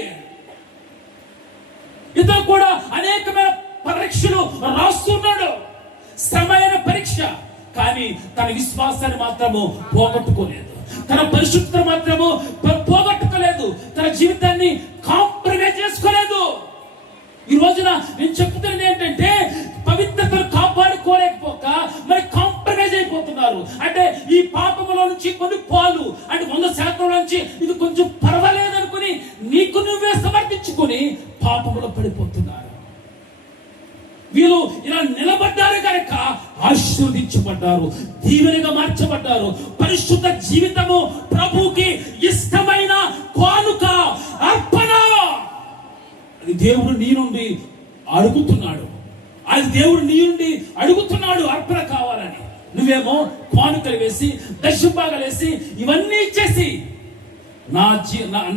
ఇతను కూడా అనేకమైన పరీక్షలు రాస్తున్నాడు, శ్రమైన పరీక్ష. కానీ తన విశ్వాసాన్ని మాత్రము పోగొట్టుకోలేదు, తన పరిశుద్ధత మాత్రము పోగొట్టుకోలేదు, తన జీవితాన్ని కాంప్రమైజ్ చేసుకోలేదు. ఈ రోజున నేను చెప్తున్నది ఏంటంటే, పవిత్రతను కాపాడుకోలేకపోక మరి కాంప్రమైజ్ అయిపోతున్నారు. అంటే ఈ పాపములో నుంచి కొన్ని పాలు అంటే 100% నుంచి ఇది కొంచెం పర్వాలేదు అనుకుని నీకు నువ్వే సమర్థించుకొని పాపములో పడిపోతున్నారు. వీళ్ళు ఇలా నిలబడ్డారు కనుక ఆశీర్వదించబడ్డారు, దీవెనగా మార్చబడ్డారు. పరిశుద్ధ జీవితము ప్రభువుకి ఇష్టమైన కానుక, అర్పణ. అది దేవుడు నీ నుండి అడుగుతున్నాడు, అది దేవుడు నీ నుండి అడుగుతున్నాడు అర్పణ కావాలని. నువ్వేమో కానుకలు వేసి, దశభాగాలు వేసి, ఇవన్నీ ఇచ్చేసి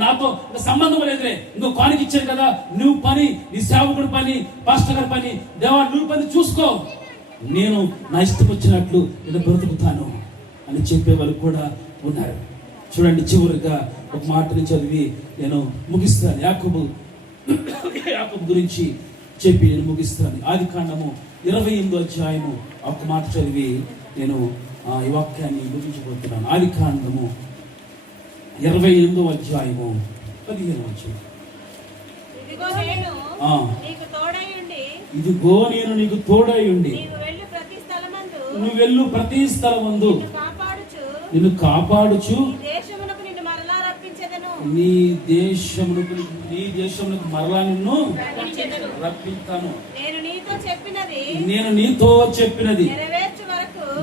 నాతో సంబంధం లేదులే, ఇంకో కానుక ఇచ్చాను కదా, నువ్వు పని, నీ సేవకుడి పని, పాస్టర్ గారి పని, దేవా నువ్వు పని చూసుకో, నేను నా ఇష్టం వచ్చినట్లు నేను బ్రతుకుతాను అని చెప్పే వాళ్ళు కూడా ఉన్నారు. చూడండి, చివరిగా ఒక మాటని చదివి నేను ముగిస్తాను. యాకోబు గురించి చెప్పి నేను ముగిస్తాను. ఆదికాండము 28వ అధ్యాయము ఒక మాట చదివి నేను ఈ వాక్యాన్ని ముగించబోతున్నాను. ఆదికాండము 28వ అధ్యాయము 15వ వచనం. ఇదిగో నేను నీకు తోడై ఉండి నువ్వు వెళ్ళు ప్రతి స్థలమందు నిన్ను కాపాడుచు నీ దేశమునకు మరలా నిన్ను రప్పిస్తాను. నేను నీతో చెప్పినది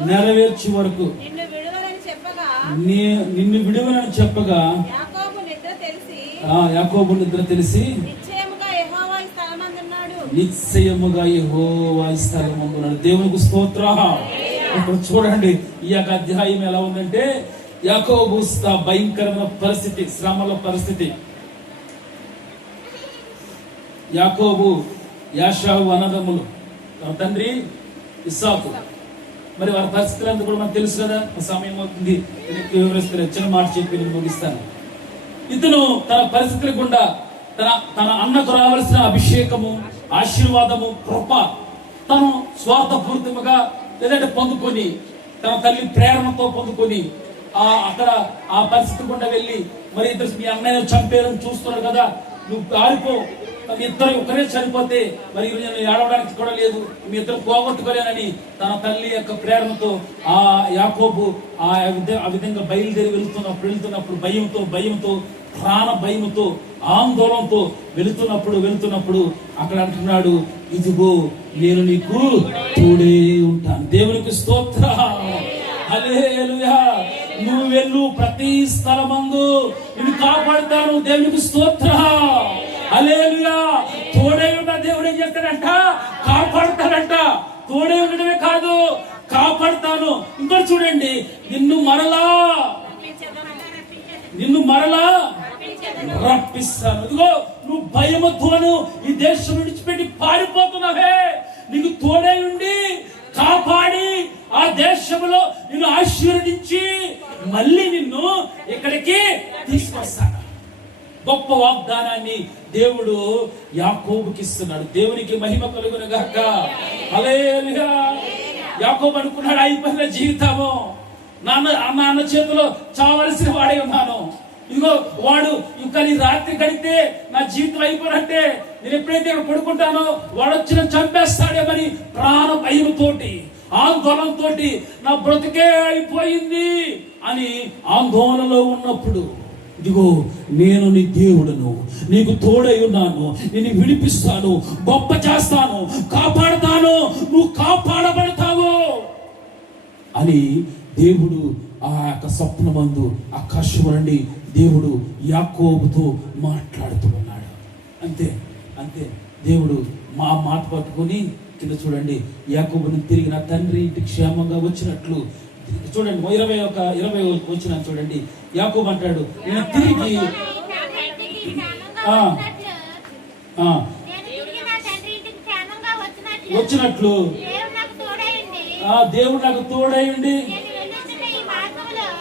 నెరవేర్చు వరకు నిన్ను విడువనని చెప్పగా యాకోబు నిద్ర తెలిసి నిశ్చయముగా యెహోవా ఈ స్థలమందున్నాడు. దేవునికి స్తోత్రం. ఇప్పుడు చూడండి, ఈ యొక్క అధ్యాయం ఎలా ఉందంటే, యాకోబు భయంకరమైన పరిస్థితి, శ్రమల పరిస్థితి. యాకోబు, యాషావు అన్నదమ్ములు, తండ్రి ఇస్సాకు, మరి వారి పరిస్థితులంతా కూడా మనకు తెలుసు కదా. సమయం అవుతుంది, వివరిస్తారు. చిన్న మాట చెప్పి నేను ముగిస్తాను. ఇతను తన పరిస్థితుల గుండా తన అన్నకు రావాల్సిన అభిషేకము, ఆశీర్వాదము, కృప తను స్వార్థపూర్తిగా లేదంటే పొందుకొని, తన తల్లి ప్రేరణతో పొందుకొని అక్కడ ఆ పరిస్థితి గుండా వెళ్ళి, మరి ఇద్దరు మీ అన్నయ్య చంపేయాలని చూస్తున్నాడు కదా, నువ్వు పారిపో, మీ ఇద్దరు ఒకరే చనిపోతే మరి నేను ఏడవడానికి కూడా లేదు, మీ ఇద్దరు పోగొట్టుకోలేనని తన తల్లి యొక్క ప్రేరణతో ఆ యాకోబు ఆ విధంగా బయలుదేరి వెళ్తున్నప్పుడు భయంతో ప్రాణ భయముతో ఆందోళనతో వెళుతున్నప్పుడు అక్కడ అంటున్నాడు, ఇదిగో నేను నీకు తోడే ఉంటాను. దేవునికి స్తోత్రం, హల్లెలూయా. నువ్వు వెళ్ళు ప్రతి స్థలమందు నిన్ను కాపాడుతాను. దేవునికి స్తోత్రం, హల్లెలూయా. తోడే ఉన్న దేవుడు ఏం చేస్తాడంట? కాపాడుతాడంట. తోడే ఉండడమే కాదు, కాపాడుతాను. ఇంకోటి చూడండి, నిన్ను మరలా రప్పిస్తాను. ఇదిగో నువ్వు భయముతోను ఈ దేశం విడిచిపెట్టి పారిపోతున్నావే, నీకు తోడే ఉండి కాపాడి ఆ దేశంలో నిన్ను ఆశీర్వదించి మళ్ళీ నిన్ను ఇక్కడికి తీసుకొస్తాను. గొప్ప వాగ్దానాన్ని దేవుడు యాకోబుకి ఇస్తున్నాడు. దేవునికి మహిమ కలుగును గాక, హల్లెలూయా. యాకోబు అనుకున్నాడు, అయిపోయిన జీవితము, నాన్న చేతిలో చావలసిన వాడే ఉన్నాను. ఇదిగో వాడు ఇంకా ఈ రాత్రి గడితే నా జీవితం అయిపోయినట్టే, నేను ఎప్పుడైతే ఇక్కడ పడుకుంటానో వాడు వచ్చి నన్ను చంపేస్తాడేమని ప్రాణ భయంతోటి ఆందోళనతో నా బ్రతికే అయిపోయింది అని ఆందోళనలో ఉన్నప్పుడు, ఇదిగో నేను నీ దేవుడను, నీకు తోడై ఉన్నాను, నేను విడిపిస్తాను, గొప్ప చేస్తాను, కాపాడుతాను, నువ్వు కాపాడబడతావు అని దేవుడు ఆ యొక్క స్వప్నమందు ఆకాశము నుండి దేవుడు యాకోబుతో మాట్లాడుతూ ఉన్నాడు. అంతే దేవుడు మా మాట పట్టుకొని కింద చూడండి, యాకోబుని తిరిగి నా తండ్రి ఇంటికి క్షేమంగా వచ్చినట్లు. చూడండి 20 వచ్చిన చూడండి, యాకోబు అంటాడు, నేను తిరిగి వచ్చినట్లు దేవుడు నాకు తోడైండి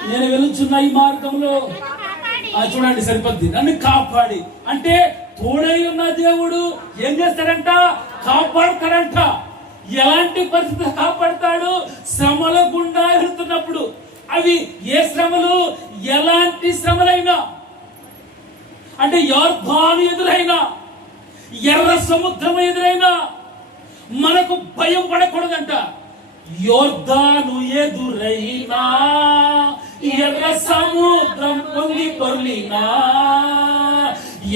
నేను వెళుచున్న ఈ మార్గంలో చూడండి సరిపోద్ది, నన్ను కాపాడి. అంటే తోడై ఉన్న దేవుడు ఏం చేస్తాడంట? కాపాడతాడంట. ఎలాంటి పరిస్థితి కాపాడతాడు? శ్రమల గుండా వెళ్తున్నప్పుడు. అవి ఏ శ్రమలు? ఎలాంటి శ్రమలైనా, అంటే యోర్దాను ఎదురైనా, ఎర్ర సముద్రం ఎదురైనా మనకు భయం పడకూడదంట. యోర్దాను ఎదురైనా, ఎర్ర సముద్రం పొంగి పొర్లినా,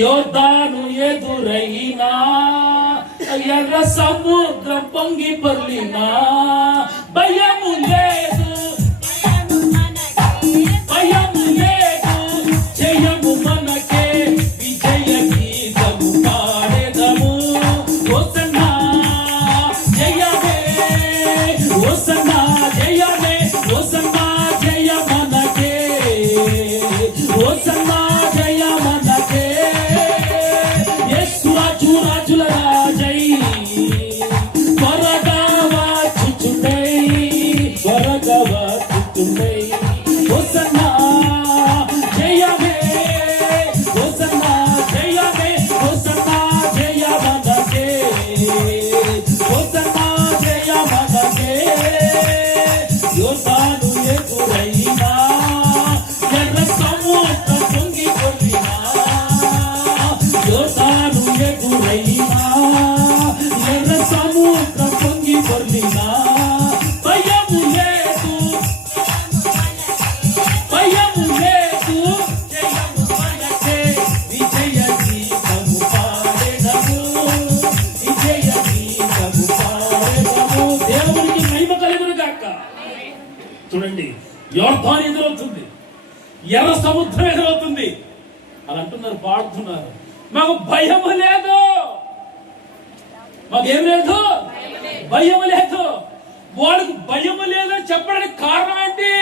యోర్దాను ఎదురైనా, ఎర్ర సముద్రం పొంగి పొర్లినా, భయము లేదు, భయము లేదు, జయము మనకే, విజయ గీతము పాడెదము. హోసన్నా జయమే, హోసన్నా జయమే, హోసన్నా జయ మనకే, హోసన్నా జయ మనకే. యేసు రాజు రాజుల రాజై త్వరగా వచ్చుచుండై, త్వరగా వచ్చుచుండై. హోసన్నా జయమే, హోసన్నా జయమే, హోసన్నా జయ మనకే, హోసన్నా జయ మనకే. యోర్దాను ఎదురైనా, ఎర్ర సముద్రం పొంగి పొర్లినా, యోర్దాను ఎదురైనా, ఎర్ర సముద్రం పొంగి పొర్లినా, భయము లేదు, భయము లేదు, జయము మనకే, విజయ గీతము పాడెదము, విజయ గీతము పాడెదము. దేవునికి మహిమ కలుగును గాక. చూడండి, యోర్దాను ఎదురవుతుంది, ఎర్ర సముద్రం ఎదురవుతుంది. అలా అంటున్నారు, పాడుతున్నారు, మాకు భయము లేదు, మాకేం లేదు, భయము లేదు. వాళ్ళకు భయము లేదని చెప్పడానికి కారణం ఏంటి?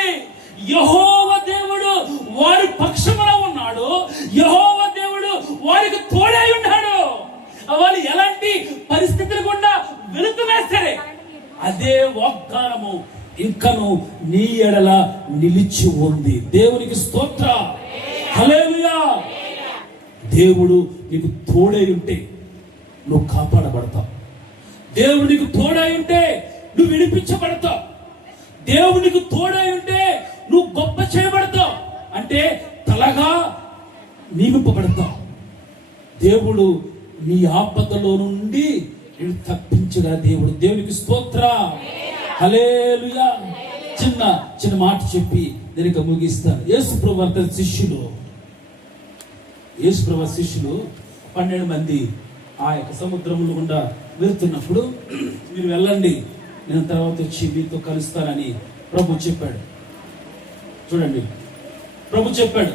యెహోవా దేవుడు వారి పక్షమున ఉన్నాడు, యెహోవా దేవుడు వారికి తోడై ఉన్నాడు. వాళ్ళు ఎలాంటి పరిస్థితులు గుండా వెళుతున్నా సరే అదే వాగ్దానము ఇంకను నీ ఎడల నిలిచి ఉంది. దేవునికి స్తోత్రం, హల్లెలూయా. దేవుడు నీకు తోడై ఉంటే నువ్వు కాపాడబడతావు. దేవుడు నీకు తోడై ఉంటే నువ్వు విడిపించబడతావు. దేవుడు నీకు తోడై ఉంటే నువ్వు గొప్ప చేయబడతావు, అంటే తలగా నియమింపబడతావు. దేవుడు నీ ఆపదలో నుండి నేను తప్పించగా దేవుడు. దేవునికి స్తోత్రం, హల్లెలూయా. చిన్న మాట చెప్పి దీనికి ముగిస్తాను. యేసుప్రభు వారి శిష్యులు 12 మంది ఆ యొక్క సముద్రంలో గుండా వెళ్తున్నప్పుడు, మీరు వెళ్ళండి, నేను తర్వాత వచ్చి మీతో కలుస్తానని ప్రభు చెప్పాడు. చూడండి, ప్రభు చెప్పాడు,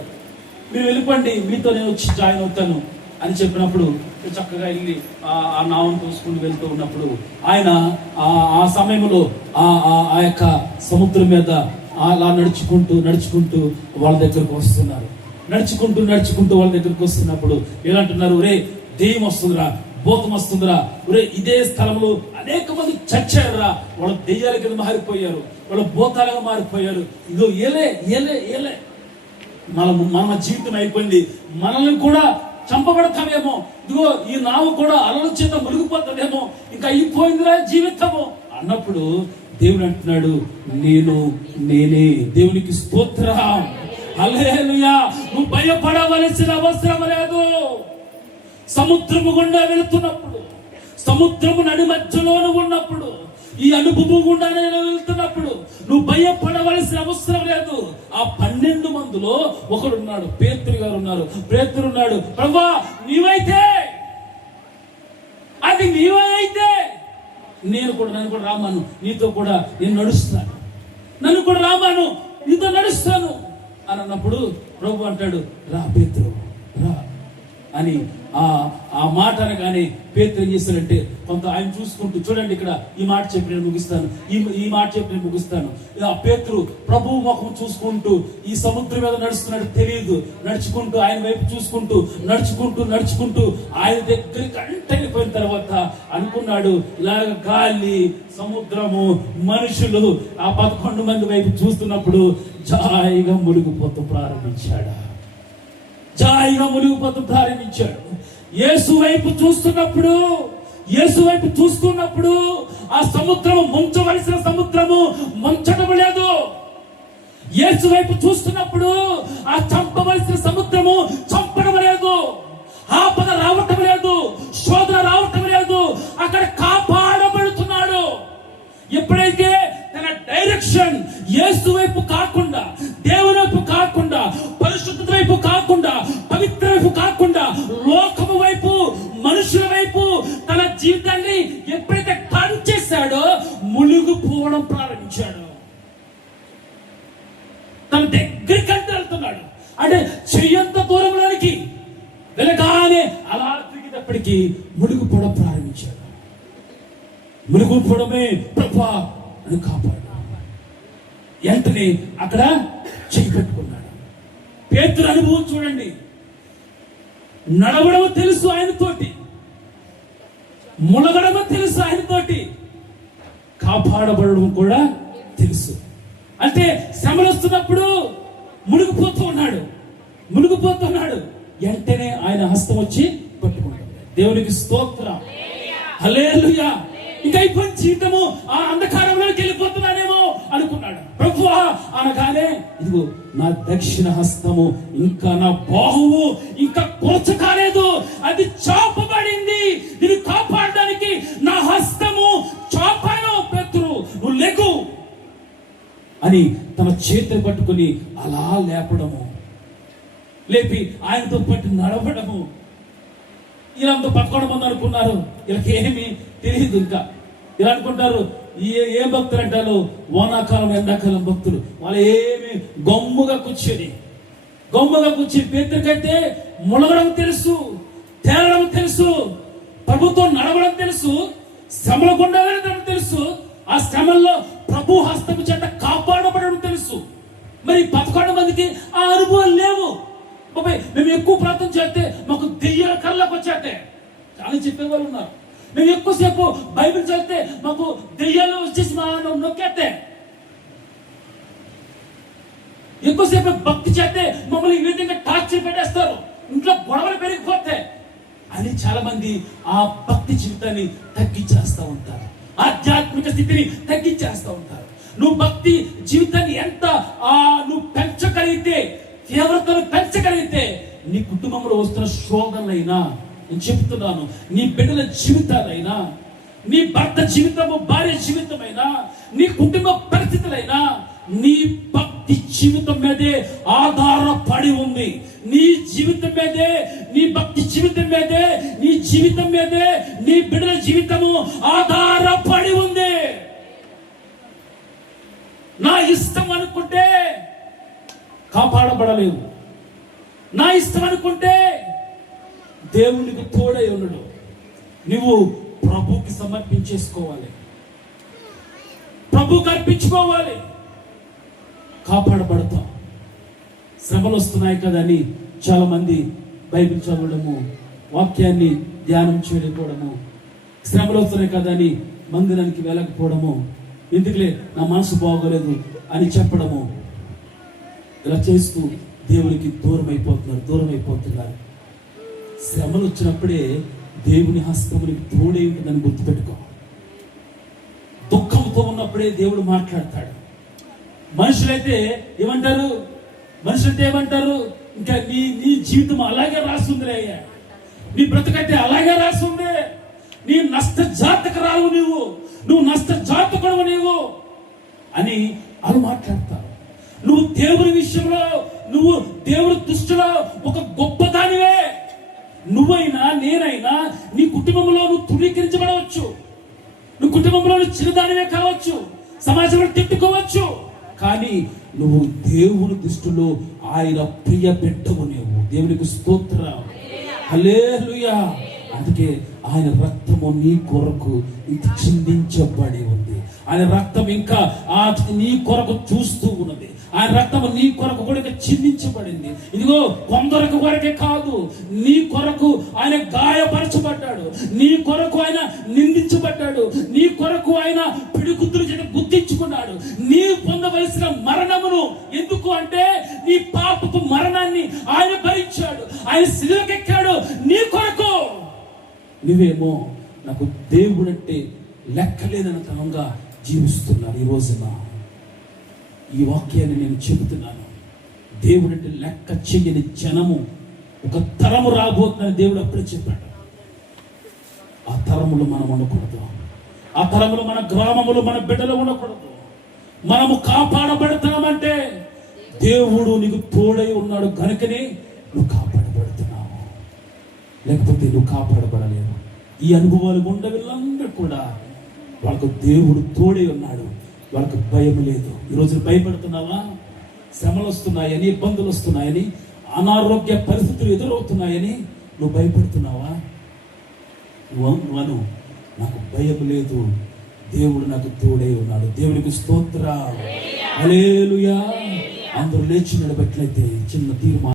మీరు వెళ్ళిపోండి, మీతో నేను వచ్చి జాయిన్ అవుతాను అని చెప్పినప్పుడు చక్కగా వెళ్ళి ఆ నావం తోసుకుని వెళ్తూ ఉన్నప్పుడు ఆయన ఆ సమయంలో ఆ యొక్క సముద్రం మీద అలా నడుచుకుంటూ వాళ్ళ దగ్గరకు వస్తున్నారు. నడుచుకుంటూ వాళ్ళ దగ్గరకు వస్తున్నప్పుడు ఏమంటున్నారు, రే దెయ్యం వస్తుందిరా, భూతం వస్తుందిరా, రే ఇదే స్థలంలో అనేక మంది చచ్చారురా, వాళ్ళ దెయ్యాల కింద మారిపోయారు, వాళ్ళ భూతాలుగా మారిపోయారు, ఇదో ఏలే మన జీవితం అయిపోయింది, మనల్ని కూడా చంపబడతామేమో, ఇదిగో ఈ నావు కూడా అలల చేత మునిగిపోతామేమో, ఇంకా అయిపోయిందిరా జీవితము అన్నప్పుడు దేవుడు అంటున్నాడు, నేనే. దేవునికి స్తోత్రం, హల్లెలూయా. నువ్వు భయపడవలసిన అవసరం లేదు. సముద్రము గుండా వెళుతున్నప్పుడు, సముద్రము నడి మధ్యలోను ఉన్నప్పుడు, ఈ అనుభవం గుండా నేను వెళ్తున్నప్పుడు నువ్వు భయపడవలసిన అవసరం లేదు. ఆ 12 మందిలో ఒకడున్నాడు, పేతురు గారు ఉన్నారు. పేతురు ఉన్నాడు, ప్రభువా నీవైతే నన్ను కూడా రామాను, నీతో కూడా నేను నడుస్తాను, నన్ను కూడా రామాను, నీతో నడుస్తాను అని అన్నప్పుడు ప్రభు అంటాడు, రా పేతురు రా అని ఆ మాట అనగానే పేతురు ఏం చేస్తాడంటే కొంత ఆయన చూసుకుంటూ, చూడండి ఇక్కడ ఈ మాట చెప్పి నేను ముగిస్తాను. ఆ పేతురు ప్రభు ముఖం చూసుకుంటూ ఈ సముద్రం మీద నడుస్తున్నాడు తెలియదు, నడుచుకుంటూ ఆయన వైపు చూసుకుంటూ నడుచుకుంటూ ఆయన దగ్గరికి అంటగిపోయిన తర్వాత అనుకున్నాడు, ఇలాగ గాలి, సముద్రము, మనుషులు ఆ 11 మంది వైపు చూస్తున్నప్పుడు జాయిగా మునిగిపోతూ ప్రారంభించాడు. యేసు వైపు చూస్తున్నప్పుడు ఆ సముద్రము ముంచవలసిన సముద్రము ముంచడం లేదు. యేసు వైపు చూస్తున్నప్పుడు ఆ చంపవలసిన సముద్రము చంపడం లేదు. ఆపద రావటం లేదు, శోధన రావటం లేదు. అక్కడ కాపాడబడుతున్నాడు. ఎప్పుడైతే తన డైరెక్షన్ యేసు వైపు కాకుండా, దేవుని వైపు కాకుండా, పరిశుద్ధత వైపు కాకుండా, పవిత్ర వైపు కాకుండా, లోకము వైపు, మనుషుల వైపు తన జీవితాన్ని ఎప్పుడైతే టర్న్ చేశాడో మునిగిపోవడం ప్రారంభించాడు. తన దగ్గరికి వెళ్తున్నాడు అంటే చెయ్యంత దూరంలోనికి వెళ్ళగానే అలా తిరిగేటప్పటికీ మునిగిపోవడం ప్రారంభించాడు. మునిగిపోవడమే ప్రభా అని కాపాడు. వెంటనే అక్కడ చెయ్యి పెట్టుకున్నాడు. పేతురు అనుభవం చూడండి. నడవడం తెలుసు ఆయనతోటి, మునగడం తెలుసు ఆయనతోటి, కాపాడబడడం కూడా తెలుసు. అంటే శ్రమలు వస్తున్నప్పుడు మునిగిపోతూ ఉన్నాడు. వెంటనే ఆయన హస్తం వచ్చి పట్టుకున్నాడు. దేవునికి స్తోత్రం, హల్లెలూయా. ఇంకా అయిపోయిన జీవితము ఆ అంధకారంలోకి వెళ్ళిపోతున్నానేమో అనుకున్నాడు. ప్రభువా అనగానే ఇదిగో నా దక్షిణ హస్తము, ఇంకా నా బాహువు ఇంకా కోర్చ కాలేదు, అది చాపబడింది. దీన్ని కాపాడడానికి నా హస్తము చాపాను. పేతురు నువ్వు లెగు అని తన చేతిని పట్టుకుని అలా లేపి ఆయనతో పాటు నడవడము. వీళ్ళంతా 11 మంది అనుకున్నారు, వీళ్ళకి ఏమి తెలియదు. ఇంకా ఇలా అనుకుంటారు, ఏ భక్తులు అంటారు, వానాకాలం ఎండాకాలం భక్తులు, వాళ్ళు ఏమి గమ్ముగా కూర్చొని పేతురికైతే మునగడం తెలుసు, తేలడం తెలుసు, ప్రభుత్వం నడవడం తెలుసు, శ్రమల గుండా వెళ్ళడం తెలుసు, ఆ శ్రమల్లో ప్రభు హస్తము చేత కాపాడబడడం తెలుసు. మరి 11 మందికి ఆ అనుభవాలు లేవు. మేము ఎక్కువ ప్రార్థన చేస్తే మాకు దెయ్యాల కళ్ళకు వచ్చేస్తే చాలా చెప్పేవాళ్ళు ఉన్నారు. మేము ఎక్కువసేపు బైబిల్ చదివితే మాకు దెయ్యాలు వచ్చేసి మా నొక్కేస్తే, ఎక్కువసేపు భక్తి చేస్తే మమ్మల్ని ఈ విధంగా టార్చర్ పెట్టేస్తారు, ఇంట్లో గొడవలు పెరిగిపోతే అని చాలా మంది ఆ భక్తి జీవితాన్ని తగ్గించేస్తూ ఉంటారు, ఆధ్యాత్మిక స్థితిని తగ్గించేస్తూ ఉంటారు. నువ్వు భక్తి జీవితాన్ని ఎంత నువ్వు పెంచగలిగితే, తీవ్రతను పెంచగలిగితే, నీ కుటుంబంలో వస్తున్న శోధనలైనా నేను చెప్తున్నాను, నీ బిడ్డల జీవితాలైనా, నీ భర్త జీవితము, భార్య జీవితమైనా, నీ కుటుంబ పరిస్థితులైనా నీ భక్తి జీవితం మీదే ఆధారపడి ఉంది. నీ జీవితం మీదే, నీ భక్తి జీవితం మీదే, నీ జీవితం మీదే నీ బిడ్డల జీవితము ఆధారపడి ఉంది. నా ఇష్టం అనుకుంటే కాపాడబడలేవు. నా ఇష్టం అనుకుంటే దేవునికి తోడై ఉండడు. నువ్వు ప్రభుకి సమర్పించేసుకోవాలి, ప్రభుకి అర్పించుకోవాలి, కాపాడబడతాం. శ్రమలు వస్తున్నాయి కదా అని చాలా మంది బైబిల్ చదవడము, వాక్యాన్ని ధ్యానం చేయకపోవడము, శ్రమలు వస్తున్నాయి కదా అని మందిరానికి వెళ్ళకపోవడము, ఎందుకులే నా మనసు బాగోలేదు అని చెప్పడము, ఇలా చేస్తూ దేవునికి దూరం అయిపోతున్నారు. శ్రమలు వచ్చినప్పుడే దేవుని హస్తమునికి తోడే ఉంటుందని గుర్తుపెట్టుకో. దుఃఖంతో ఉన్నప్పుడే దేవుడు మాట్లాడతాడు. మనుషులైతే ఏమంటారు? ఇంకా నీ జీవితం అలాగే రాస్తుంది అయ్యా, నీ బ్రతుకైతే అలాగే రాస్తుంది, నీ నష్ట జాతకురాలు నువ్వు నష్ట జాతకుడు నీవు అని వాళ్ళు మాట్లాడతారు. నువ్వు దేవుని విషయంలో, నువ్వు దేవుని దృష్టిలో ఒక గొప్పదానివే. నువ్వైనా నేనైనా నీ కుటుంబంలో నువ్వు ధృవీకరించబడవచ్చు, నువ్వు కుటుంబంలో చిన్నదానివే కావచ్చు, సమాజంలో తిట్టుకోవచ్చు, కానీ నువ్వు దేవుని దృష్టిలో ఆయన ప్రియ బిడ్డవు. నువ్వు దేవునికి స్తోత్రం, హల్లెలూయా. అందుకే ఆయన రక్తము నీ కొరకు ఇంత చిందించబడి ఉంది. ఆయన రక్తం ఇంకా నీ కొరకు చూస్తూ ఉన్నది. ఆయన రక్తము నీ కొరకు కూడా చిందించబడింది. ఇదిగో కొందరికి వరకే కాదు, నీ కొరకు ఆయన గాయపరచబడ్డాడు, నీ కొరకు ఆయన నిందించబడ్డాడు, నీ కొరకు ఆయన పిడిగుద్దుల చేత గుర్తించుకున్నాడు. నీ పొందవలసిన మరణమును, ఎందుకు అంటే నీ పాపపు మరణాన్ని ఆయన భరించాడు, ఆయన శిలువకెక్కాడు నీ కొరకు. నువ్వేమో నాకు దేవుడంటే లెక్కలేదనతనంగా జీవిస్తున్నాను. ఈ రోజున ఈ వాక్యాన్ని నేను చెబుతున్నాను. దేవుడంటే లెక్క చెయ్యని జనము ఒక తరము రాబోతుందని దేవుడు అప్పుడే చెప్పాడు. ఆ తరములు మనం ఉండకూడదు, ఆ తరములు మన గ్రామములు, మన బిడ్డలు ఉండకూడదు. మనము కాపాడబడతామంటే దేవుడు నీకు తోడై ఉన్నాడు కనుకనే నువ్వు కాపాడబడుతున్నావు, లేకపోతే నువ్వు కాపాడబడలేవు. ఈ అనుభవాలు ఉన్న వీళ్ళందరూ కూడా వాళ్ళకు దేవుడు తోడై ఉన్నాడు, వాళ్ళకు భయం లేదు. ఈరోజు భయపడుతున్నావా? శ్రమలు వస్తున్నాయని, ఇబ్బందులు వస్తున్నాయని, అనారోగ్య పరిస్థితులు ఎదురవుతున్నాయని నువ్వు భయపడుతున్నావా? నువ్వు నాకు భయం లేదు, దేవుడు నాకు తోడై ఉన్నాడు. దేవుడికి స్తోత్రం, హల్లెలూయా. అందరూ లేచి నిలబెట్లయితే చిన్న తీర్మానం.